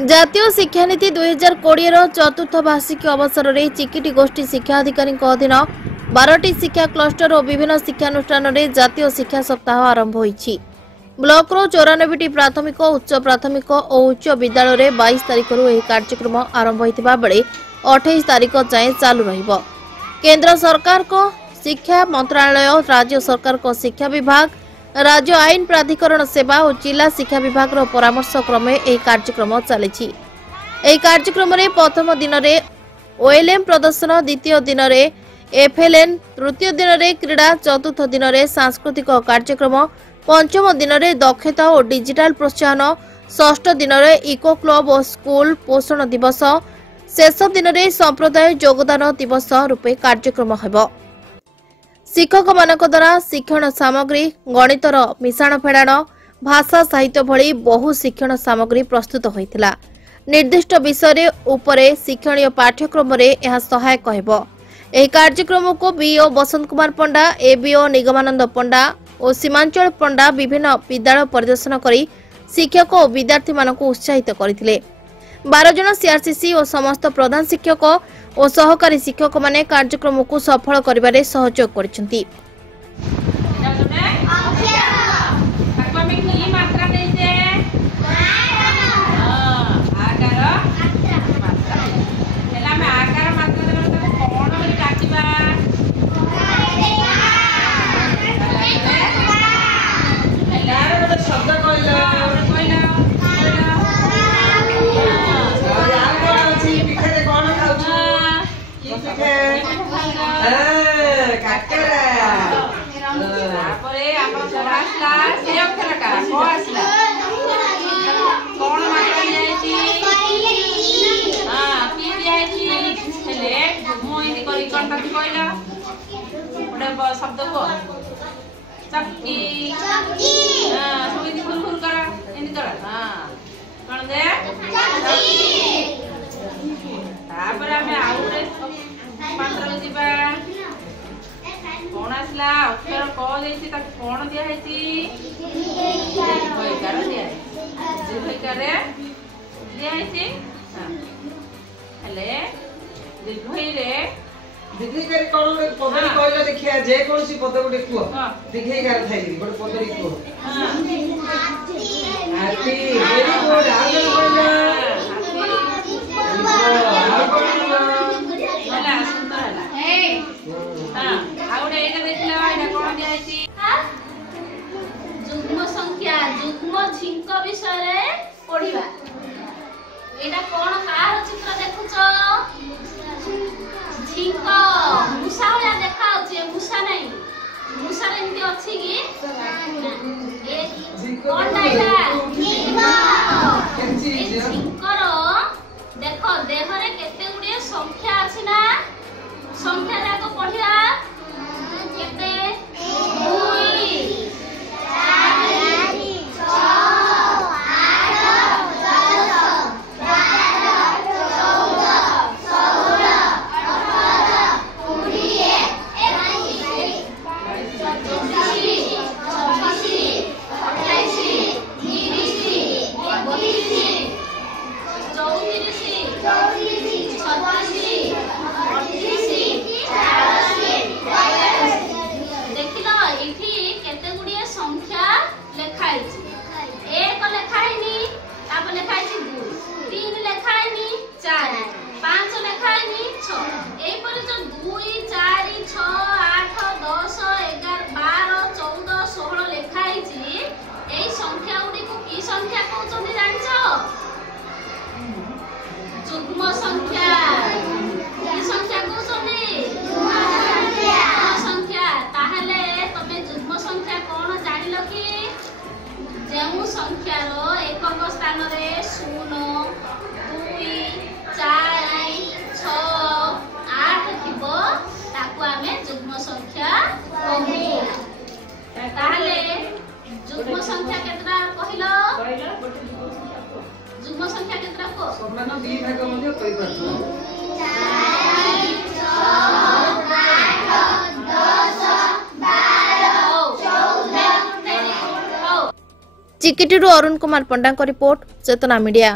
जातीय शिक्षानीति 2020 चतुर्थ वार्षिक अवसर में चिकिटी गोष्ठी शिक्षा अधिकारी अधीन 12टी शिक्षा क्लस्टर और विभिन्न शिक्षानुष्ठान में जातीय शिक्षा सप्ताह आरंभ होईछि। ब्लॉक रो 94टी प्राथमिक उच्च प्राथमिक और उच्च विद्यालय में 22 तारिख यह कार्यक्रम आरंभ होइतिबा बेले 28 तारिख जाए चालू रहिबो। केंद्र सरकार को शिक्षा मंत्रालय, राज्य सरकार को शिक्षा विभाग, राज्य आईन प्राधिकरण सेवा और जिला शिक्षा विभाग परामर्श क्रमे यह कार्यक्रम चली। कार्यक्रम में प्रथम दिन में ओएलएम प्रदर्शन, द्वितीय दिन में एफएलएन, तृतीय दिन में क्रीड़ा, चतुर्थ दिन में सांस्कृतिक कार्यक्रम, पंचम दिन में दक्षता और डिजिटल प्रोत्साहन, षष्ठ दिन में इको क्लब और स्कूल पोषण दिवस, शेष दिन में संप्रदाय योगदान दिवस रूपे कार्यक्रम हेबो। शिक्षक मानक द्वारा शिक्षण सामग्री, गणितर मिशाण फेड़ाण, भाषा साहित्य भली बहु शिक्षण सामग्री प्रस्तुत होइतिला। निर्दिष्ट विषय उपरे शिक्षणीय पाठ्यक्रम रे यह सहायक हेबो। एही कार्यक्रम को बीओ बसंत कुमार पंडा, एबीओ निगमानंद पंडा और सीमांचल पंडा विभिन्न विद्यालय परिदर्शन करी शिक्षक और विद्यार्थी मानक उत्साहित करथिले। 12 जन सीआरसीसी और समस्त प्रधान शिक्षक और सहकारी शिक्षक माने कार्यक्रम को सफल करिबारे सहयोग करिसेंती। शब्द को चक्की सुविधि खुरखुर करा एनी करा कौन दे तापर हमें आउरे पात्र दिबा कोन आसला अक्षर क देछि त कोन दिया हेछि होइकार दिया होइकारे दिया हेछि हले दिघई रे दिघई कर कोन पदरी कहला देखिया जे कोनसी पद गुटे कुओ दिघई कर थाई गुटे पदरी कुओ हाथी वेरी गुड आगे कहला होला सुंदर होला हां आउडे एटा देखला एटा कोन दिया छि जुग्म संख्या जुग्म छिंक विषय रे पढिबा एटा कोन कार चित्र देखुछो छिंक मुसा होला देखा अछि मुसा नै मुसा रे एंती अछि कि ए कोन डाइला छिंकर देखो देह रे केते गुडी संख्या अछि ना संख्या जाको पढिया केते 2 जुग्म संख्या केतरा कहिलो जुग्म संख्या केतरा को समान दी भाग मध्ये कहि पाछो 4 6 8 10 12 14 चिकिटीरू अरुण कुमार पंडा को रिपोर्ट चेतना मीडिया।